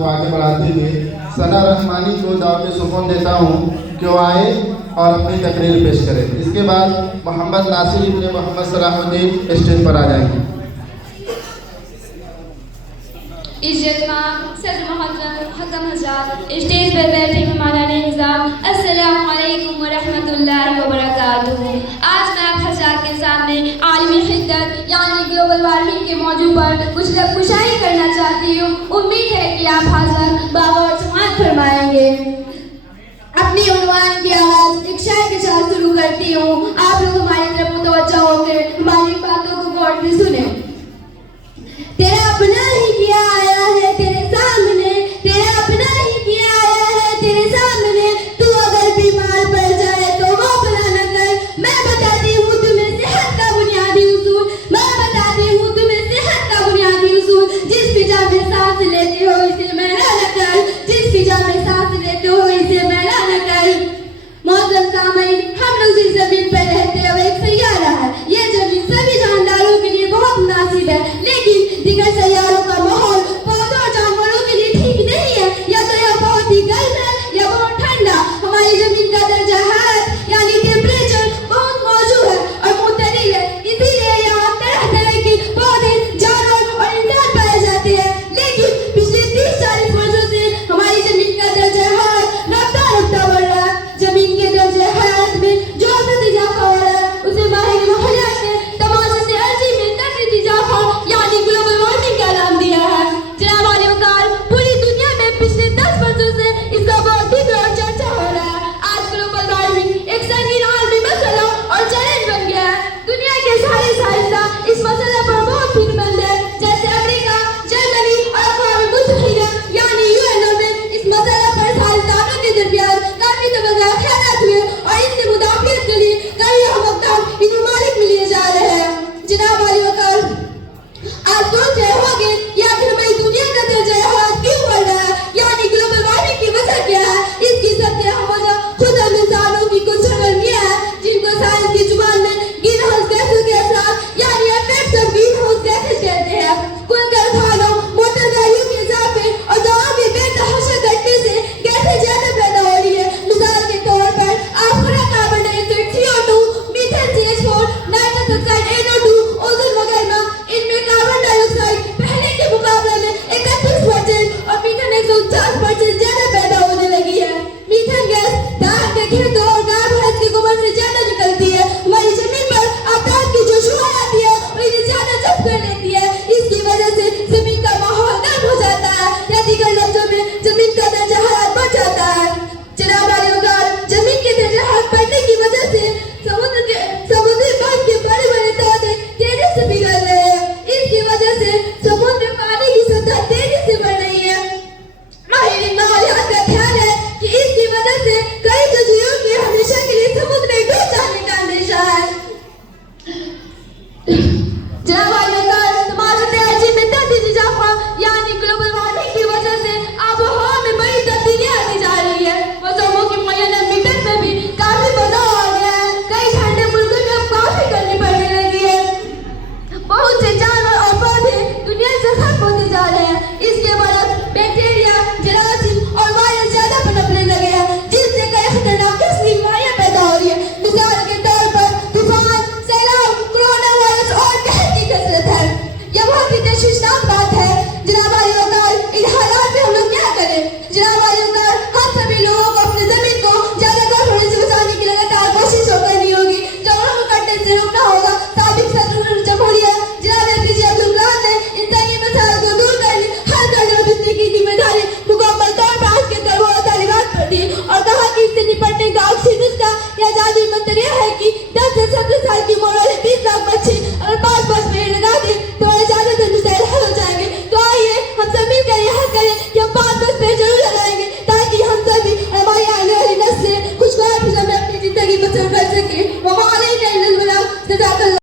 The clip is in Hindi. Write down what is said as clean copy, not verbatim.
को आगे बढ़ाते हुए सना रहमानी को दावत सुकून देता हूँ कि वो आए और अपनी तकरीर पेश करें। इसके बाद मोहम्मद नासिर इब्ने मोहम्मद सलाहुद्दीन स्टेज पर आ जाएंगे। इज्जतमाम सदर मोहतरम हकम हज़रात, स्टेज पर बैठे मेहमानान निज़ाम, अस्सलामु अलैकुम व रहमतुल्लाहि व बरकातुहू। आज मैं आप हज़रात के सामने आलमी खिद्दत यानी ग्लोबल वार्मिंग के मौजू पर कुछ लफ्ज़ करना चाहती हूँ। उम्मीद है कि आप हाज़र बागौर समाअत फरमाएंगे। अपनी उन्वान की आवाज़ एक शायर के साथ शुरू करती हूँ। आप लोग हमारी तरफ मुतवज्जह होकर हमारी बातों को गौर से सुने। तेरा अपना ही किया है